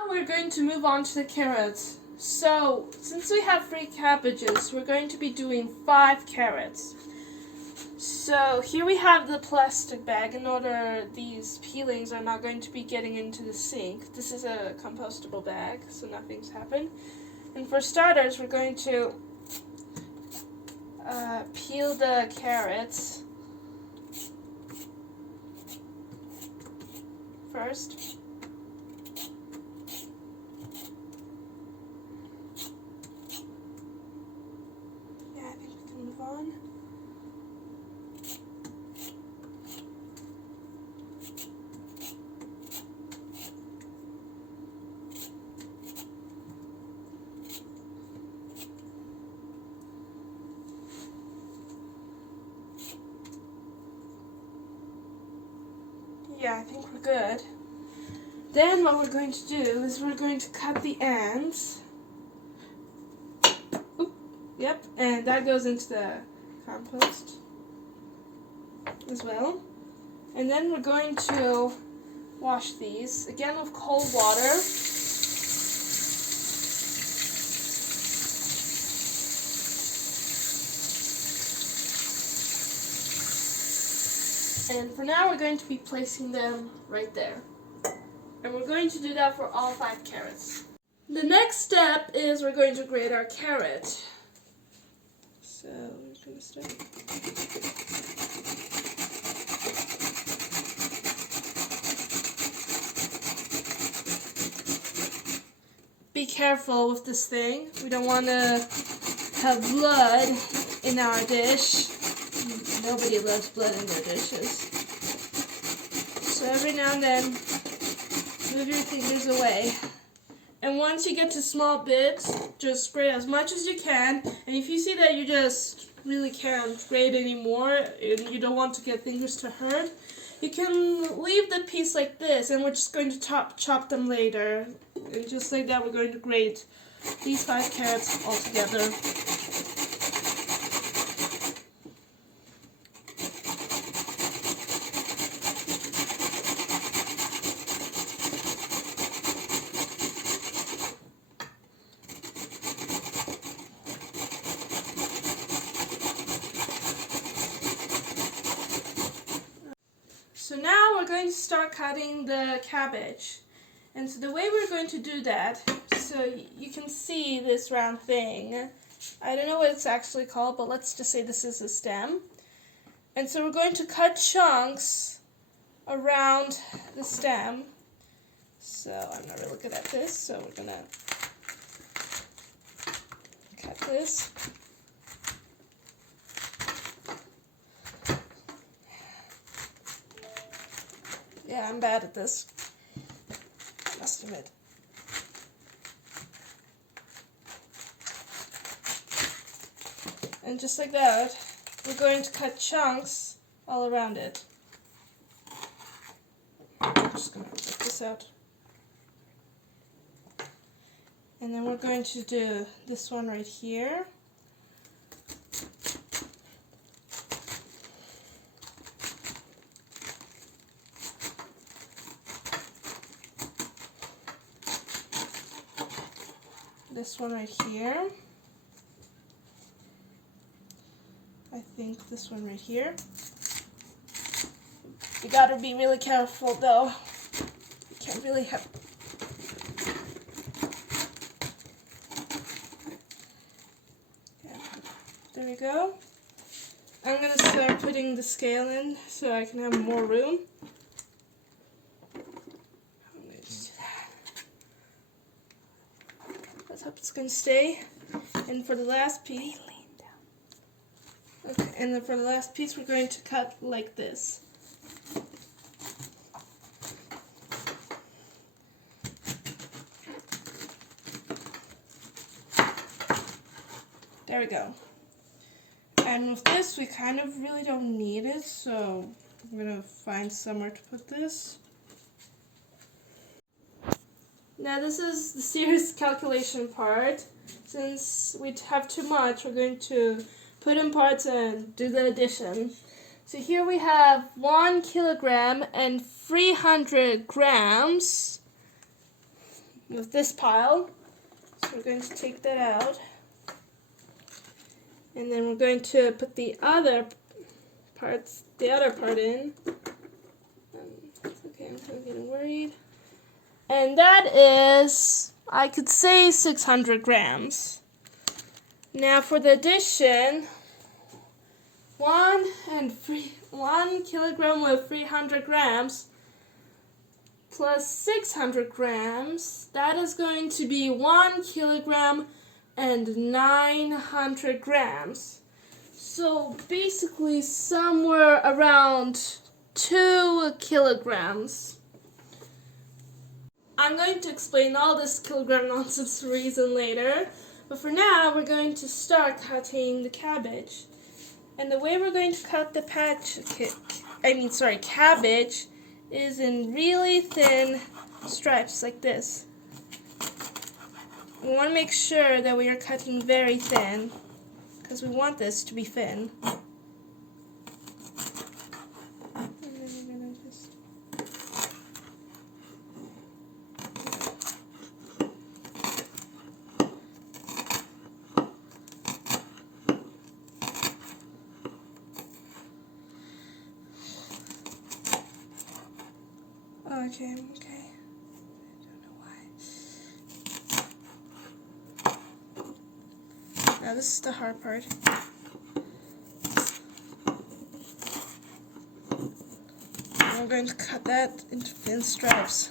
Now we're going to move on to the carrots. So, since we have 3 cabbages, we're going to be doing 5 carrots. So, here we have the plastic bag in order these peelings are not going to be getting into the sink. This is a compostable bag, so nothing's happened. And for starters, we're going to peel the carrots first. Yeah, I think we can move on. Yeah, I think we're good. Then what we're going to do is we're going to cut the ends. Oop, yep, and that goes into the compost as well. And then we're going to wash these, again with cold water. And for now, we're going to be placing them right there. And we're going to do that for all 5 carrots. The next step is we're going to grate our carrot. So, I'm just going to start. Be careful with this thing. We don't want to have blood in our dish. Nobody loves blood in their dishes. So every now and then, move your fingers away. And once you get to small bits, just grate as much as you can. And if you see that you just really can't grate anymore, and you don't want to get fingers to hurt, you can leave the piece like this, and we're just going to chop them later. And just like that, we're going to grate these 5 carrots all together. So now we're going to start cutting the cabbage. And so the way we're going to do that, so you can see this round thing. I don't know what it's actually called, but let's just say this is a stem. And so we're going to cut chunks around the stem. So I'm not really good at this, so we're going to cut this. Yeah, I'm bad at this, I must admit. And just like that, we're going to cut chunks all around it. I'm just going to take this out. And then we're going to do this one right here. This one right here. I think this one right here. You gotta be really careful though. You can't really have. Yeah. There we go. I'm gonna start putting the scale in so I can have more room. Let's hope it's gonna stay. And for the last piece, okay, and then for the last piece, we're going to cut like this. There we go. And with this, we kind of really don't need it, so I'm gonna find somewhere to put this. Now this is the serious calculation part. Since we have too much, we're going to put in parts and do the addition. So here we have 1 kilogram and 300 grams. with this pile. So we're going to take that out. And then we're going to put the other part in. Okay, I'm kind of getting worried. And that is, I could say, 600 grams. Now for the addition, 1 kilogram with 300 grams plus 600 grams, that is going to be 1 kilogram and 900 grams. So basically somewhere around 2 kilograms. I'm going to explain all this kilogram nonsense reason later, but for now we're going to start cutting the cabbage. And the way we're going to cut the cabbage is in really thin stripes like this. We want to make sure that we are cutting very thin because we want this to be thin. Okay. I don't know why. Now this is the hard part. I'm going to cut that into thin stripes.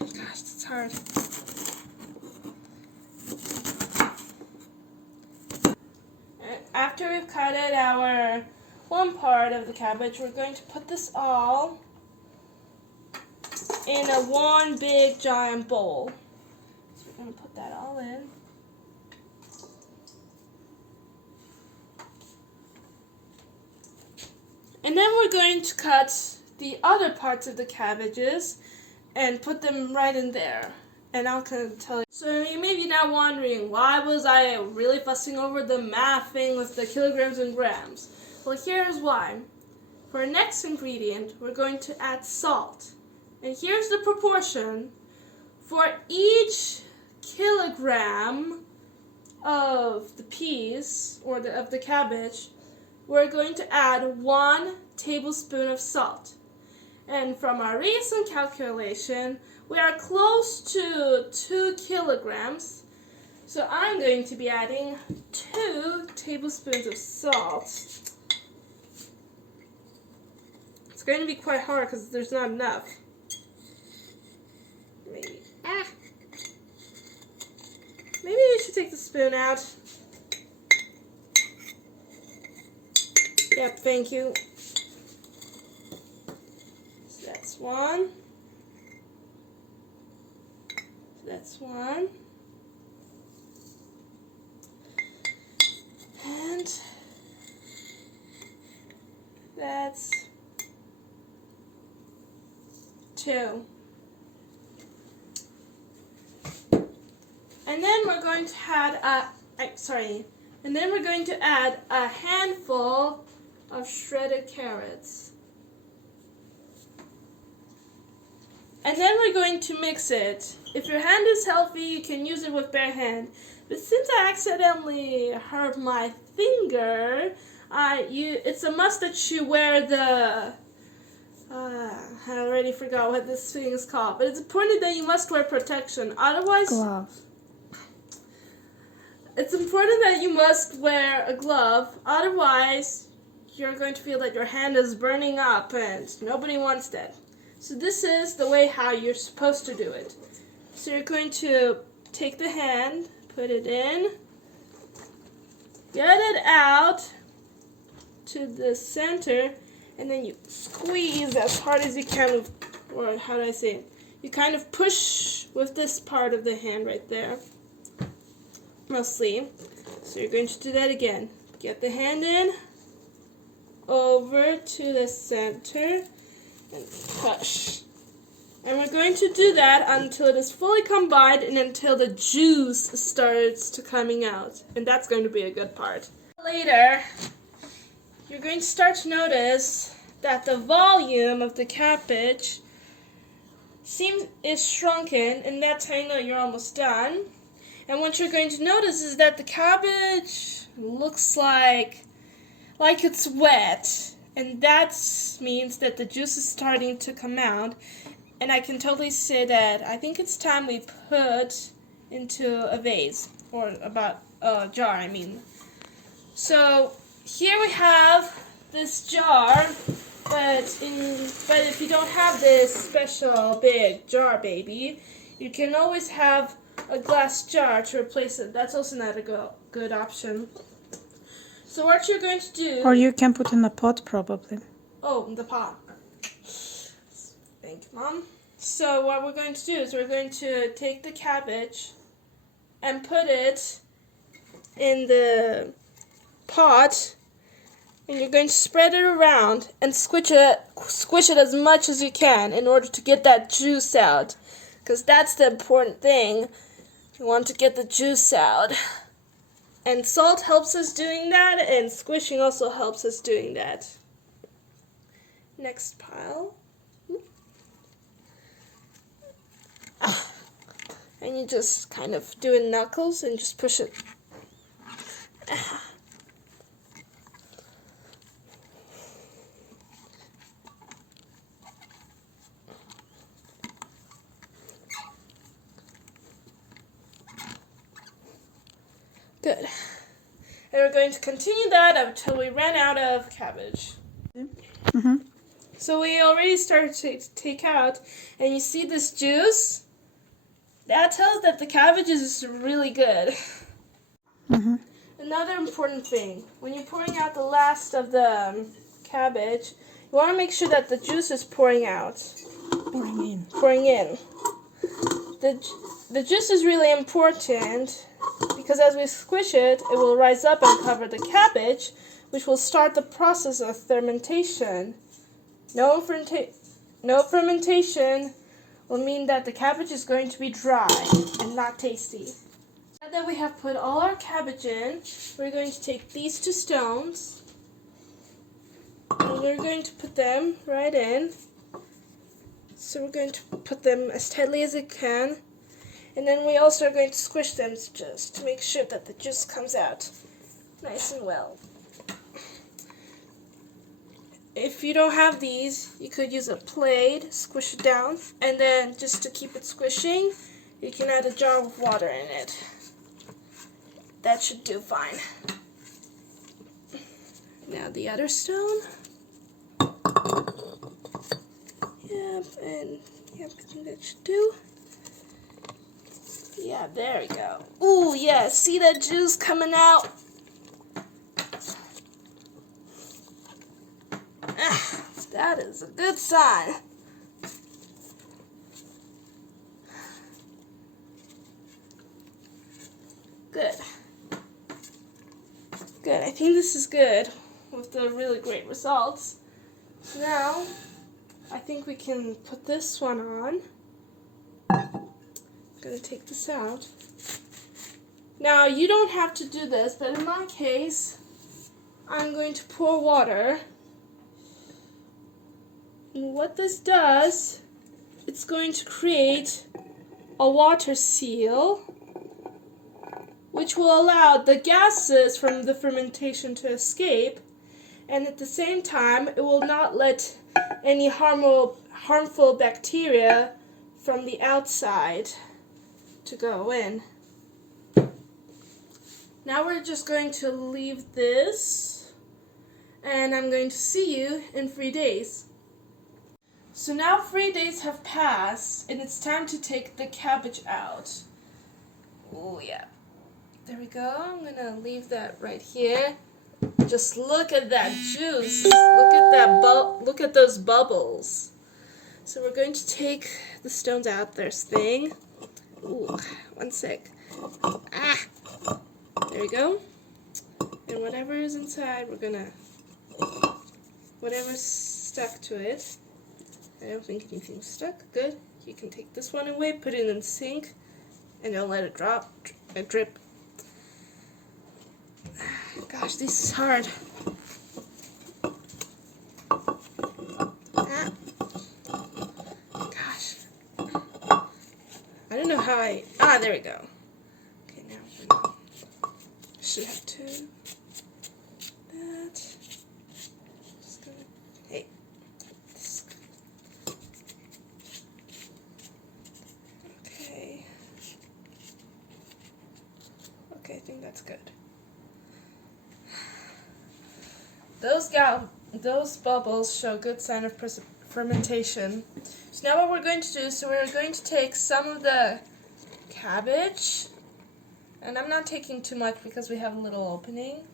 Gosh, that's hard. After we've cut our one part of the cabbage, we're going to put this all in one big giant bowl. So we're going to put that all in. And then we're going to cut the other parts of the cabbages and put them right in there. And I'll kind of tell you. So you may be now wondering, why was I really fussing over the math thing with the kilograms and grams? Well, here's why. For our next ingredient, we're going to add salt. And here's the proportion. For each kilogram of the peas, or of the cabbage, we're going to add 1 tablespoon of salt. And from our recent calculation, we are close to 2 kilograms. So I'm going to be adding 2 tablespoons of salt. It's going to be quite hard because there's not enough. Maybe. Maybe I should take the spoon out. Yep, thank you. So that's 1. That's 1. And that's 2. And then we're going to add a handful of shredded carrots. And then we're going to mix it. If your hand is healthy, you can use it with bare hand. But since I accidentally hurt my finger, it's a must that you wear the, I already forgot what this thing is called, but it's important that you must wear protection. Otherwise, glove. It's important that you must wear a glove. Otherwise, you're going to feel that your hand is burning up, and nobody wants that. So this is the way how you're supposed to do it. So you're going to take the hand, put it in, get it out to the center, and then you squeeze as hard as you can with, or how do I say it? You kind of push with this part of the hand right there, mostly. So you're going to do that again. Get the hand in, over to the center, and push. And we're going to do that until it is fully combined and until the juice starts to coming out. And that's going to be a good part. Later, you're going to start to notice that the volume of the cabbage is shrunken, and that's how you know you're almost done. And what you're going to notice is that the cabbage looks like it's wet, and that means that the juice is starting to come out. And I can totally say that I think it's time we put into a vase, or about a jar, I mean. So here we have this jar, but if you don't have this special big jar, baby, you can always have a glass jar to replace it. That's also not a good option. So what you're going to do... Or you can put in a pot, probably. Oh, the pot. Thank you, Mom. So what we're going to do is we're going to take the cabbage and put it in the pot, and you're going to spread it around and squish it as much as you can in order to get that juice out, because that's the important thing. You want to get the juice out. And salt helps us doing that, and squishing also helps us doing that. Next pile. And you just kind of do it knuckles and just push it. Good. And we're going to continue that until we run out of cabbage. Mm-hmm. So we already started to take out, and you see this juice? That tells that the cabbage is really good. Mm-hmm. Another important thing, when you're pouring out the last of the cabbage, you want to make sure that the juice is pouring out. Pouring in. The juice is really important because as we squish it, it will rise up and cover the cabbage, which will start the process of fermentation. No fermentation will mean that the cabbage is going to be dry and not tasty. Now that we have put all our cabbage in, we're going to take these 2 stones and we're going to put them right in. So we're going to put them as tightly as we can. And then we also are going to squish them just to make sure that the juice comes out nice and well. If you don't have these, you could use a plate, squish it down, and then just to keep it squishing, you can add a jar of water in it. That should do fine. Now the other stone. Yep, I think that should do. Yeah, there we go. Ooh, yeah, see that juice coming out? That is a good sign. Good. Good, I think this is good with the really great results. Now, I think we can put this one on. I'm going to take this out. Now, you don't have to do this, but in my case, I'm going to pour water. And what this does, it's going to create a water seal, which will allow the gases from the fermentation to escape, and at the same time, it will not let any harmful bacteria from the outside to go in. Now we're just going to leave this, and I'm going to see you in 3 days. So now 3 days have passed, and it's time to take the cabbage out. Oh yeah. There we go. I'm going to leave that right here. Just look at that juice. Look at those bubbles. So we're going to take the stones out. There's thing. Ooh, one sec. Ah! There we go. And whatever is inside, we're going to... Whatever's stuck to it. I don't think anything's stuck. Good. You can take this one away, put it in the sink, and don't let it drip. Gosh, this is hard. Gosh. I don't know how there we go. Okay, now should have two. That. Just gonna, hey. Okay. Okay, I think that's good. Those bubbles show good sign of fermentation. So now what we're going to do, we're going to take some of the cabbage, and I'm not taking too much because we have a little opening.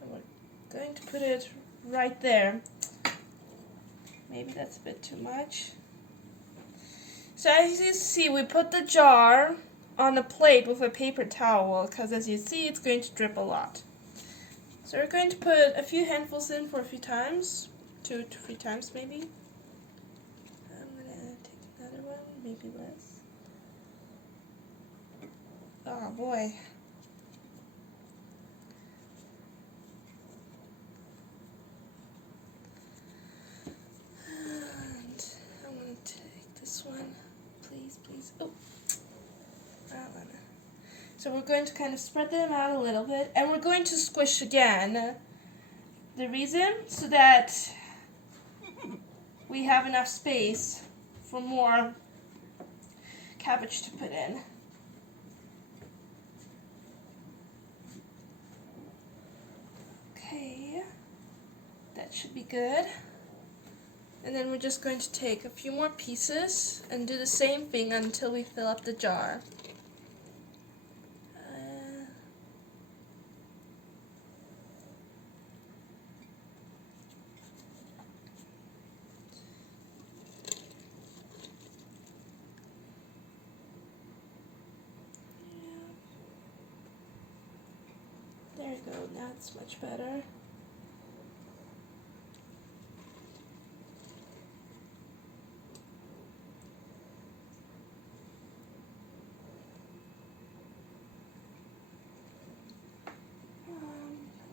And we're going to put it right there. Maybe that's a bit too much. So as you see, we put the jar on a plate with a paper towel because as you see, it's going to drip a lot. So we're going to put a few handfuls in for a few times, 2 to 3 times maybe. I'm going to take another one, maybe less. Oh boy. And I'm going to take this one, please. Oh. So we're going to kind of spread them out a little bit, and we're going to squish again. The reason? So that we have enough space for more cabbage to put in. Okay, that should be good. And then we're just going to take a few more pieces and do the same thing until we fill up the jar. There you go, now it's much better.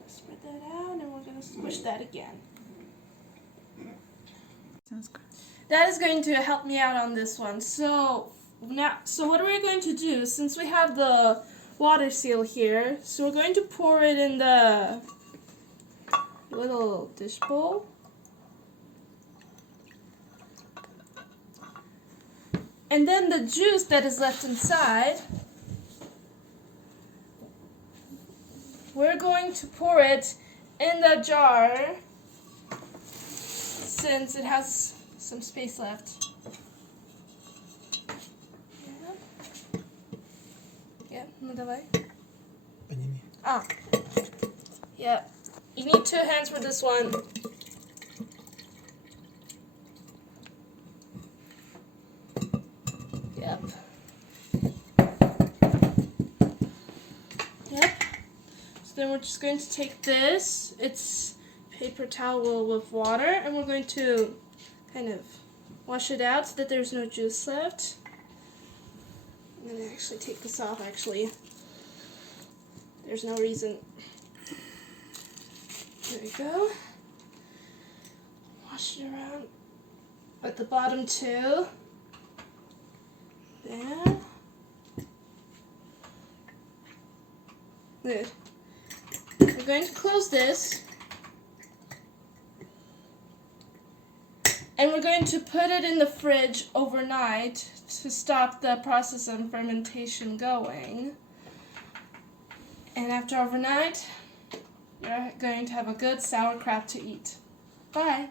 Spread that out, and we're going to squish that again. Sounds good. That is going to help me out on this one. So what we're going to do, since we have the water seal here, so we're going to pour it in the little dish bowl. And then the juice that is left inside, we're going to pour it in the jar since it has some space left. Yeah, no давай. Подними. Yeah. You need 2 hands for this one. Yep. So then we're just going to take this. It's paper towel with water, and we're going to kind of wash it out so that there's no juice left. I'm going to actually take this off, actually. There's no reason. There we go. Wash it around at the bottom too. There. Good. We're going to close this. And we're going to put it in the fridge overnight to stop the process of fermentation going. And after overnight, you're going to have a good sauerkraut to eat. Bye.